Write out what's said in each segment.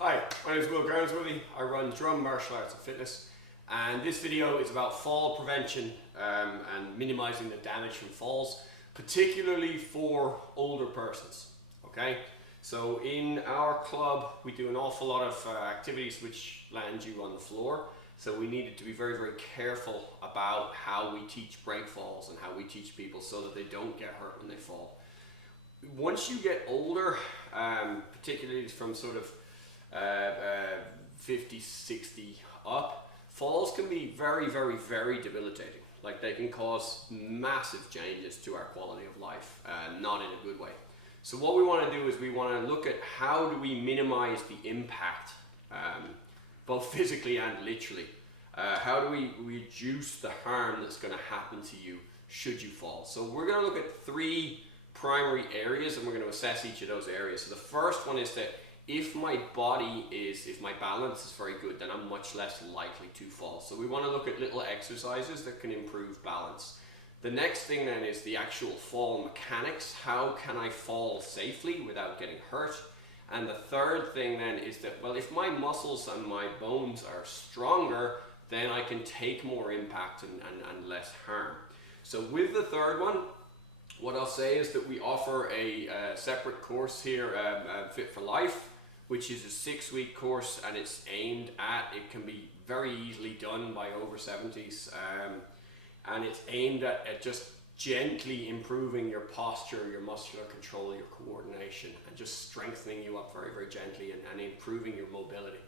Hi, my name is Will Garnsworthy. I run Drum Martial Arts and Fitness, and this video is about fall prevention and minimizing the damage from falls, particularly for older persons. Okay, so in our club we do an awful lot of activities which land you on the floor, so we needed to be very, very careful about how we teach break falls and how we teach people so that they don't get hurt when they fall. Once you get older, particularly from sort of 50, 60 up, falls can be very, very, very debilitating. Like, they can cause massive changes to our quality of life, not in a good way. So what we want to do is we want to look at how do we minimize the impact, both physically and literally. How do we reduce the harm that's going to happen to you should you fall? So we're going to look at three primary areas, and we're going to assess each of those areas. So the first one is that if my balance is very good, then I'm much less likely to fall. So we want to look at little exercises that can improve balance. The next thing then is the actual fall mechanics. How can I fall safely without getting hurt? And the third thing then is that, well, if my muscles and my bones are stronger, then I can take more impact and less harm. So with the third one, what I'll say is that we offer a separate course here, Fit for Life, which is a 6-week course, and it's aimed at, it can be very easily done by over 70s, and it's aimed at just gently improving your posture, your muscular control, your coordination, and just strengthening you up very, very gently and improving your mobility.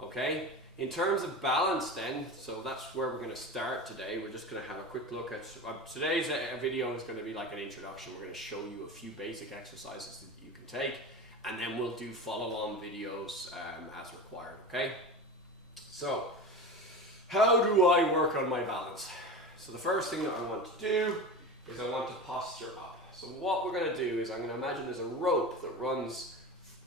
Okay, in terms of balance then, so that's where we're going to start today. We're just going to have a quick look at, today's video is going to be like an introduction. We're going to show you a few basic exercises that you can take, and then we'll do follow-on videos as required, okay? So, how do I work on my balance? So the first thing that I want to do is I want to posture up. So what we're going to do is I'm going to imagine there's a rope that runs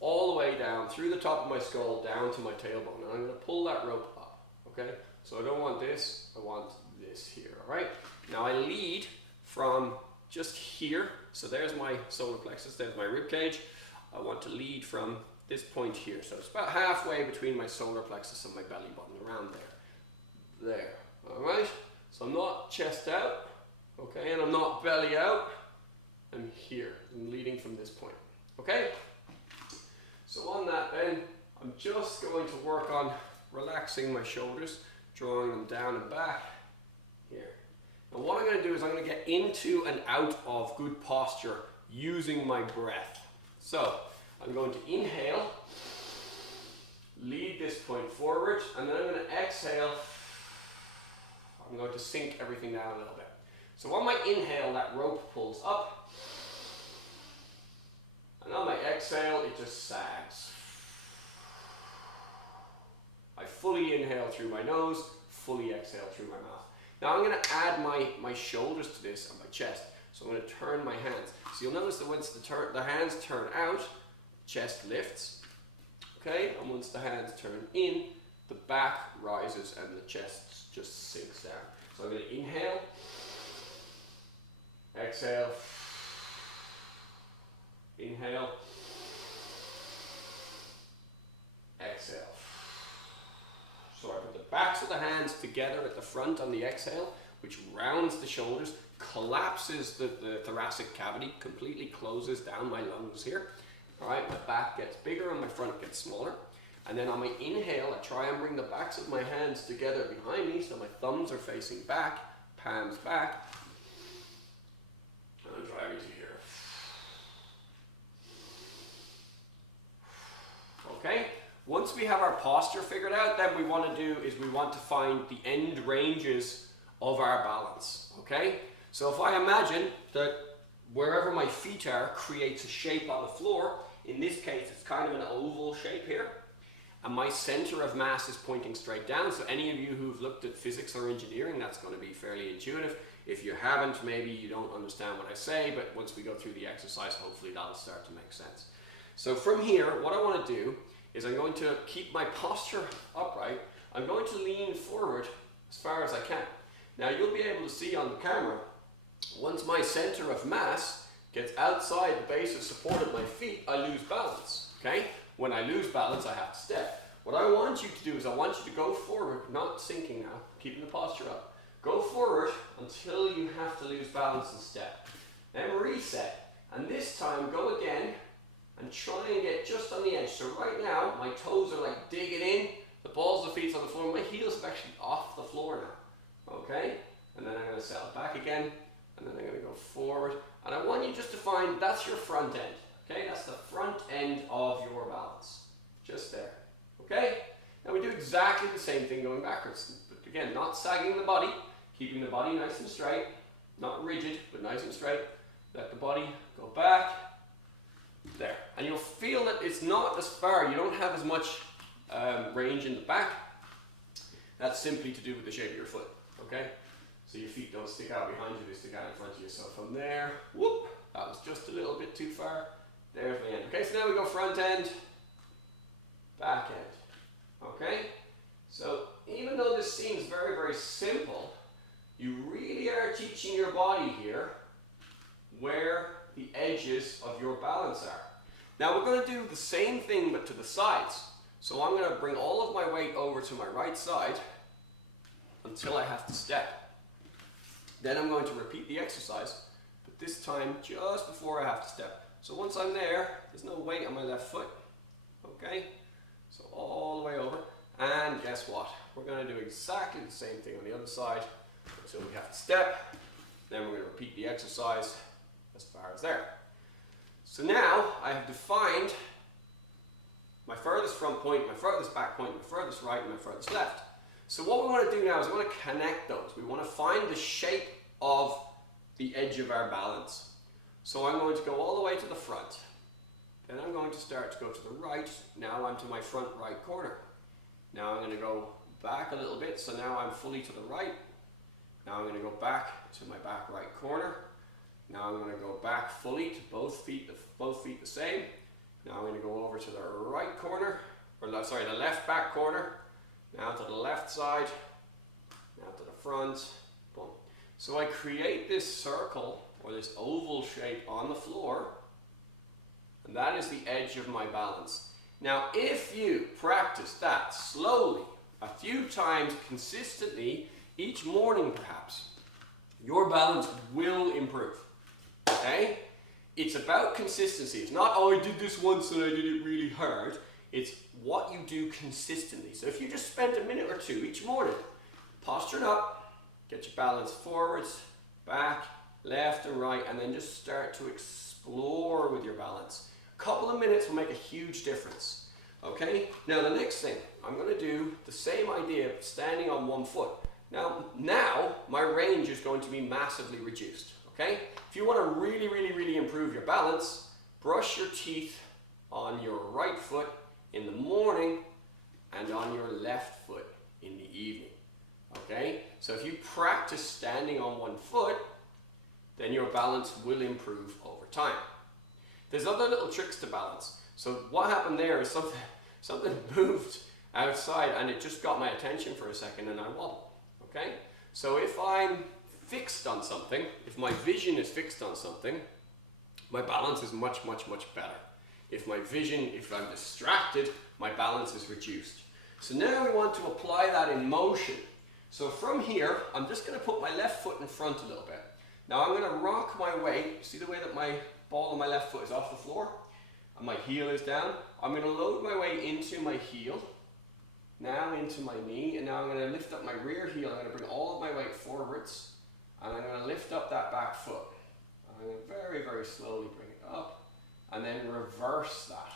all the way down through the top of my skull down to my tailbone, and I'm going to pull that rope up, okay? So I don't want this, I want this here, all right? Now I lead from just here, so there's my solar plexus, there's my rib cage. I want to lead from this point here, so it's about halfway between my solar plexus and my belly button, around there, all right? So I'm not chest out, okay, and I'm not belly out. I'm here, I'm leading from this point, okay? So on that then, I'm just going to work on relaxing my shoulders, drawing them down and back, here. And what I'm going to do is I'm going to get into and out of good posture using my breath. So I'm going to inhale, lead this point forward, and then I'm going to exhale. I'm going to sink everything down a little bit. So on my inhale, that rope pulls up, and on my exhale, it just sags. I fully inhale through my nose, fully exhale through my mouth. Now I'm going to add my shoulders to this and my chest. So I'm going to turn my hands. So you'll notice that once the hands turn out, chest lifts. Okay, and once the hands turn in, the back rises and the chest just sinks down. So I'm going to inhale, exhale, inhale, exhale. So I put the backs of the hands together at the front on the exhale, which rounds the shoulders, collapses the thoracic cavity, completely closes down my lungs here. All right, my back gets bigger and my front gets smaller. And then on my inhale, I try and bring the backs of my hands together behind me, so my thumbs are facing back, palms back. And drive into here. Okay, once we have our posture figured out, then we want to do is we want to find the end ranges of our balance, okay? So if I imagine that wherever my feet are creates a shape on the floor, in this case it's kind of an oval shape here, and my center of mass is pointing straight down. So any of you who've looked at physics or engineering, that's going to be fairly intuitive. If you haven't, maybe you don't understand what I say, but once we go through the exercise, hopefully that'll start to make sense. So from here, what I want to do is I'm going to keep my posture upright. I'm going to lean forward as far as I can. Now you'll be able to see on the camera, once my center of mass gets outside the base of support of my feet, I lose balance, okay? when I lose balance, I have to step. What I want you to do is I want you to go forward, not sinking now, keeping the posture up. Go forward until you have to lose balance and step. Then reset. And this time, go again and try and get just on the edge. So right now, my toes are like digging in, the balls of the feet on the floor, my heels are actually off the floor now. Okay? And then I'm going to settle back again, and then I'm going to go forward. And I want you just to find, that's your front end. Okay? That's the front end of your balance. Just there. Okay? Now we do exactly the same thing going backwards. But again, not sagging the body, keeping the body nice and straight, not rigid, but nice and straight. Let the body go back. There. And you'll feel that it's not as far, you don't have as much range in the back. That's simply to do with the shape of your foot. Okay? So your feet don't stick out behind you, they stick out in front of you. So from there, whoop, that was just a little bit too far. There's the end. Okay, so now we go front end, back end. Okay? So even though this seems very, very simple, you really are teaching your body here where the edges of your balance are. Now we're going to do the same thing but to the sides. So I'm going to bring all of my weight over to my right side until I have to step. Then I'm going to repeat the exercise, but this time just before I have to step. So once I'm there, there's no weight on my left foot. Okay? So all the way over. And guess what? We're going to do exactly the same thing on the other side until we have to step. Then we're going to repeat the exercise as far as there. So now I have defined my furthest front point, my furthest back point, my furthest right, and my furthest left. So what we want to do now is we want to connect those. We want to find the shape of the edge of our balance. So I'm going to go all the way to the front. Then I'm going to start to go to the right. Now I'm to my front right corner. Now I'm going to go back a little bit. So now I'm fully to the right. Now I'm going to go back to my back right corner. Now I'm going to go back fully to both feet the same. Now I'm going to go over to the right corner, or sorry, the left back corner. Now to the left side, now to the front, boom. So I create this circle, or this oval shape on the floor, and that is the edge of my balance. Now if you practice that slowly, a few times consistently, each morning perhaps, your balance will improve, okay? It's about consistency. It's not, oh, I did this once and I did it really hard. It's what you do consistently. So if you just spend a minute or two each morning, posturing up, get your balance forwards, back, left and right, and then just start to explore with your balance. A couple of minutes will make a huge difference. Okay? Now the next thing, I'm going to do the same idea of standing on one foot. Now my range is going to be massively reduced. Okay? If you want to really, really, really improve your balance, brush your teeth on your right foot in the morning and on your left foot in the evening. Okay? So if you practice standing on one foot, then your balance will improve over time. There's other little tricks to balance. So what happened there is something moved outside and it just got my attention for a second and I wobbled. Okay? So if I'm fixed on something, if my vision is fixed on something, my balance is much, much, much better. If I'm distracted, my balance is reduced. So now we want to apply that in motion. So from here, I'm just going to put my left foot in front a little bit. Now I'm going to rock my weight. See the way that my ball on my left foot is off the floor? And my heel is down. I'm going to load my weight into my heel, now into my knee, and now I'm going to lift up my rear heel. I'm going to bring all of my weight forwards, and I'm going to lift up that back foot. I'm going to very, very slowly bring it up, and then reverse that.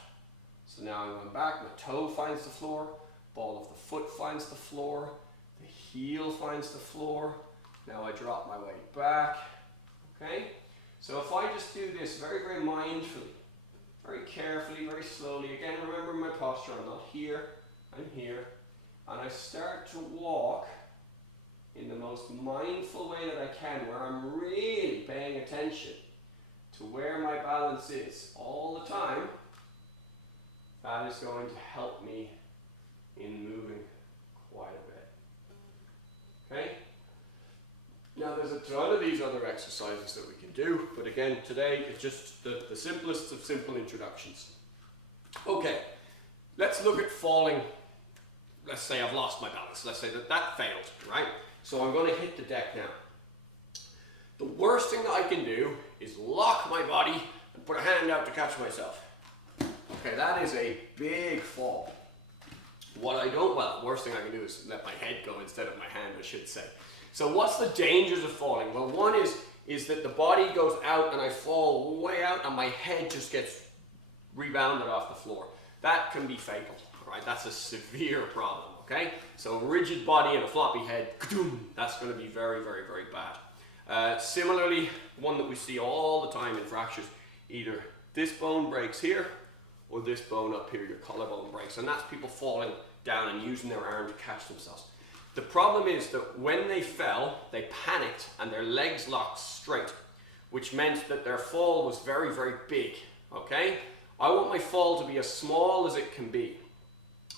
So now I'm going back, my toe finds the floor, ball of the foot finds the floor, the heel finds the floor. Now I drop my weight back, okay? So if I just do this very, very mindfully, very carefully, very slowly, again, remember my posture, I'm not here, I'm here, and I start to walk in the most mindful way that I can, where I'm really paying attention to where my balance is all the time. That is going to help me in moving quite a bit. Okay? Now there's a ton of these other exercises that we can do, but again today it's just the simplest of simple introductions. Okay, let's look at falling. Let's say I've lost my balance. Let's say that failed, right? So I'm going to hit the deck now. The worst thing that I can do is lock my body and put a hand out to catch myself. Okay, that is a big fall. The worst thing I can do is let my head go instead of my hand, I should say. So what's the dangers of falling? Well, one is that the body goes out and I fall way out and my head just gets rebounded off the floor. That can be fatal, right? That's a severe problem, okay? So a rigid body and a floppy head, that's going to be very, very, very bad. Similarly, one that we see all the time in fractures, either this bone breaks here or this bone up here, your collarbone breaks, and that's people falling down and using their arm to catch themselves. The problem is that when they fell, they panicked and their legs locked straight, which meant that their fall was very, very big, okay? I want my fall to be as small as it can be.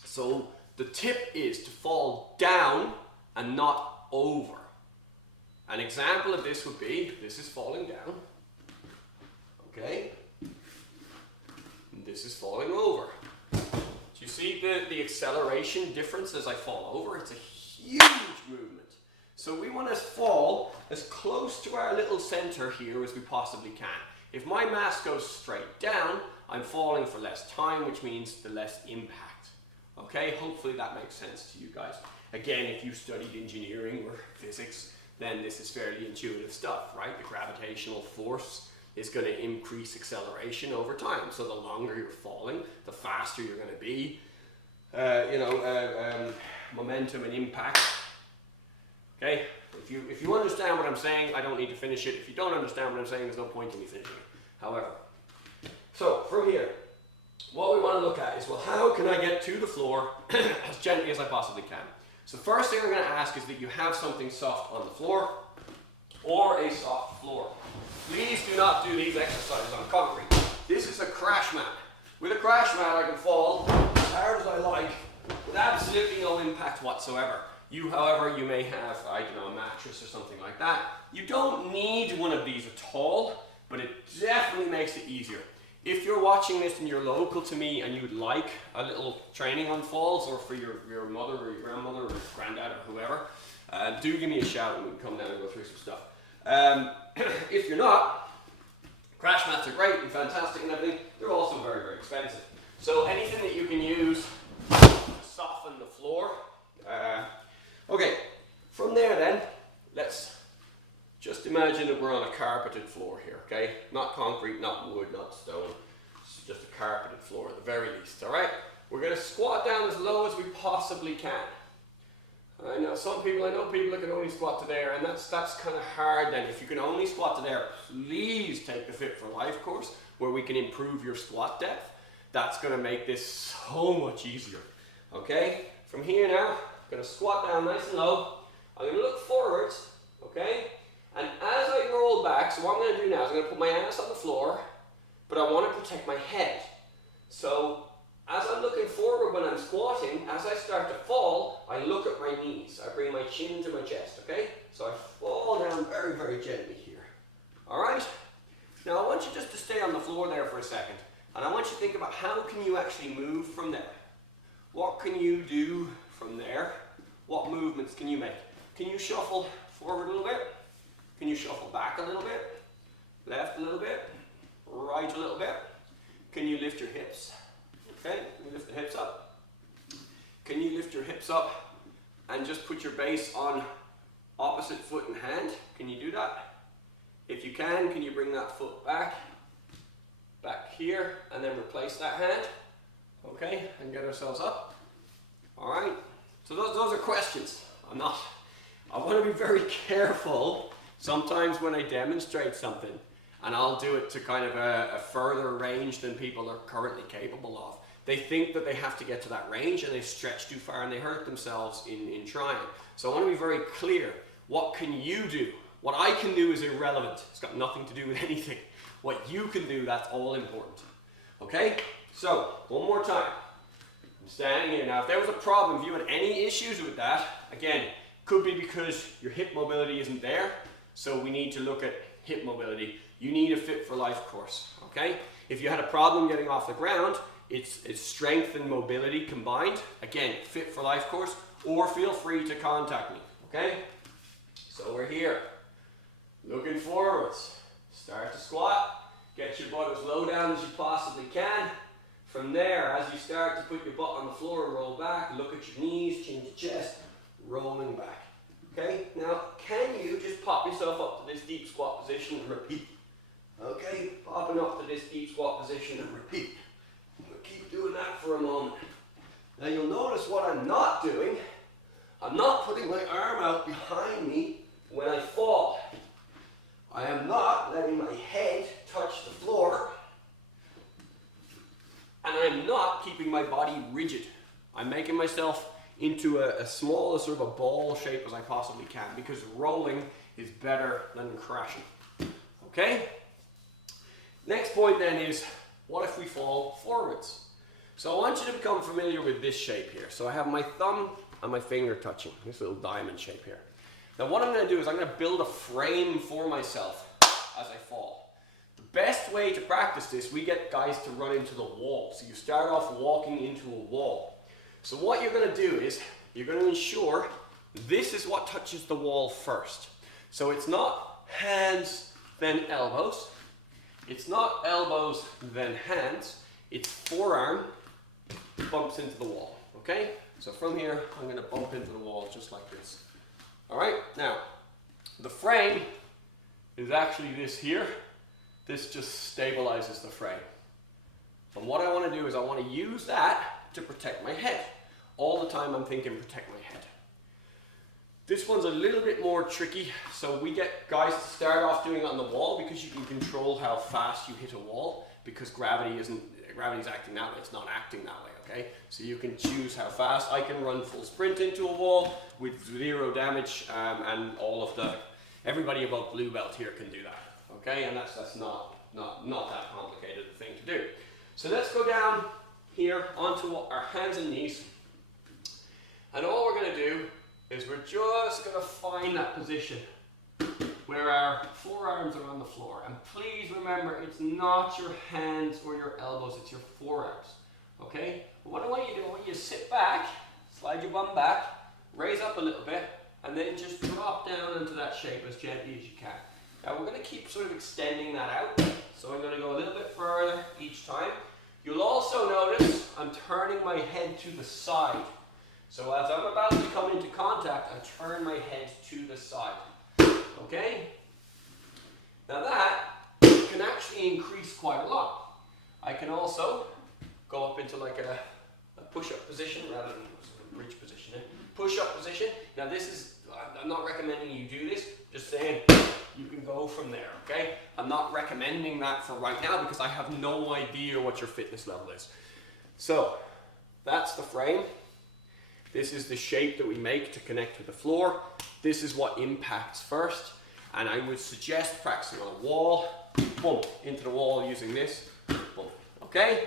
So the tip is to fall down and not over. An example of this would be, this is falling down, okay? And this is falling over. Do you see the acceleration difference as I fall over? It's a huge movement. So we want to fall as close to our little center here as we possibly can. If my mass goes straight down, I'm falling for less time, which means the less impact. Okay, hopefully that makes sense to you guys. Again, if you studied engineering or physics, then this is fairly intuitive stuff, right? The gravitational force is going to increase acceleration over time. So the longer you're falling, the faster you're going to be. Momentum and impact. Okay, if you understand what I'm saying, I don't need to finish it. If you don't understand what I'm saying, there's no point in me finishing it. However, so from here, what we want to look at is, well, how can I get to the floor as gently as I possibly can? So first thing I'm going to ask is that you have something soft on the floor or a soft floor. Please do not do these exercises on concrete. This is a crash mat. With a crash mat, I can fall as hard as I like with absolutely no impact whatsoever. You, however, you may have, a mattress or something like that. You don't need one of these at all, but it definitely makes it easier. If you're watching this and you're local to me and you'd like a little training on falls, or for your mother or your grandmother or your granddad or whoever, do give me a shout and we can come down and go through some stuff. If you're not, crash mats are great and fantastic and everything. They're also very, very expensive. So anything that you can use to soften the floor. Okay, from there then, let's just imagine that we're on a carpeted floor here, okay? Not concrete, not wood, not stone. It's just a carpeted floor at the very least, all right? We're going to squat down as low as we possibly can. I know people that can only squat to there, and that's kind of hard then. If you can only squat to there, please take the Fit for Life course where we can improve your squat depth. That's going to make this so much easier, okay? From here now, I'm going to squat down nice and low. I'm going to look forwards, okay? And as I roll back, so what I'm going to do now is I'm going to put my ass on the floor, but I want to protect my head. So as I'm looking forward when I'm squatting, as I start to fall, I look at my knees. I bring my chin to my chest, okay? So I fall down very, very gently here. All right? Now I want you just to stay on the floor there for a second, and I want you to think about how can you actually move from there? What can you do from there? What movements can you make? Can you shuffle forward a little bit? Can you shuffle back a little bit? Left a little bit? Right a little bit? Can you lift your hips? Okay, can you lift the hips up? Can you lift your hips up and just put your base on opposite foot and hand? Can you do that? If you can you bring that foot back here, and then replace that hand? Okay, and get ourselves up. All right, so those are questions. I want to be very careful sometimes when I demonstrate something, and I'll do it to kind of a further range than people are currently capable of. They think that they have to get to that range and they stretch too far and they hurt themselves in trying. So I want to be very clear. What can you do? What I can do is irrelevant. It's got nothing to do with anything. What you can do, that's all important. Okay? So, one more time. I'm standing here. Now, if there was a problem, if you had any issues with that, again, could be because your hip mobility isn't there. So we need to look at hip mobility. You need a Fit for Life course, okay? If you had a problem getting off the ground, It's strength and mobility combined. Again, Fit for Life course, or feel free to contact me, okay? So we're here, looking forwards. Start to squat, get your butt as low down as you possibly can. From there, as you start to put your butt on the floor and roll back, look at your knees, chin to chest, rolling back. Okay, now can you just pop yourself up to this deep squat position and repeat? Okay, popping up to this deep squat position and repeat. We'll keep doing that for a moment. Now you'll notice what I'm not doing. I'm not putting my arm out behind me when I fall. I am not letting my head touch the floor. And I'm not keeping my body rigid. I'm making myself into a small, sort of a ball shape as I possibly can, because rolling is better than crashing. Okay? Next point then is, what if we fall forwards? So I want you to become familiar with this shape here. So I have my thumb and my finger touching, this little diamond shape here. Now what I'm going to do is I'm going to build a frame for myself as I fall. The best way to practice this, we get guys to run into the wall. So you start off walking into a wall. So what you're going to do is, you're going to ensure this is what touches the wall first. So it's not hands, then elbows. It's not elbows, then hands. It's forearm bumps into the wall, okay? So from here, I'm going to bump into the wall just like this. All right, now, the frame is actually this here. This just stabilizes the frame. And what I want to do is I want to use that to protect my head. All the time I'm thinking protect my head. This one's a little bit more tricky, so we get guys to start off doing it on the wall because you can control how fast you hit a wall, because gravity's acting that way, it's not acting that way, okay? So you can choose how fast. I can run full sprint into a wall with 0 damage, and everybody above blue belt here can do that, okay? And that's not that complicated a thing to do. So let's go down here onto our hands and knees, and all we're going to do is we're just going to find that position where our forearms are on the floor. And please remember, it's not your hands or your elbows, it's your forearms. Okay? What I want you to do, I want you to sit back, slide your bum back, raise up a little bit, and then just drop down into that shape as gently as you can. Now we're going to keep sort of extending that out. So I'm going to go a little bit further each time. You'll also notice I'm turning my head to the side. So as I'm about to come into contact, I turn my head to the side. Okay? Now that can actually increase quite a lot. I can also go up into like a push-up position rather than a bridge position. Push-up position. Now this is, I'm not recommending you do this, just saying you can go from there, okay? I'm not recommending that for right now because I have no idea what your fitness level is. So that's the frame. This is the shape that we make to connect with the floor. This is what impacts first. And I would suggest practicing on a wall, bump into the wall using this, bump. Okay?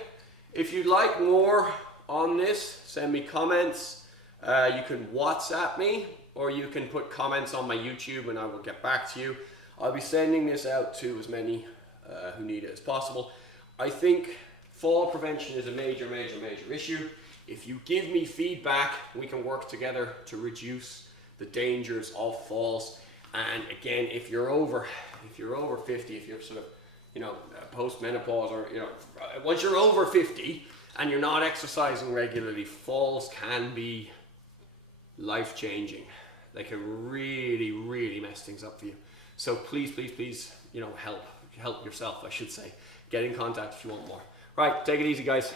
If you'd like more on this, send me comments. You can WhatsApp me, or you can put comments on my YouTube and I will get back to you. I'll be sending this out to as many who need it as possible. I think fall prevention is a major issue. If you give me feedback, we can work together to reduce the dangers of falls. And again, if you're over 50, if you're sort of, post-menopause, or, once you're over 50 and you're not exercising regularly, falls can be life-changing. They can really mess things up for you. So please, help yourself, I should say. Get in contact if you want more. Right, take it easy, guys.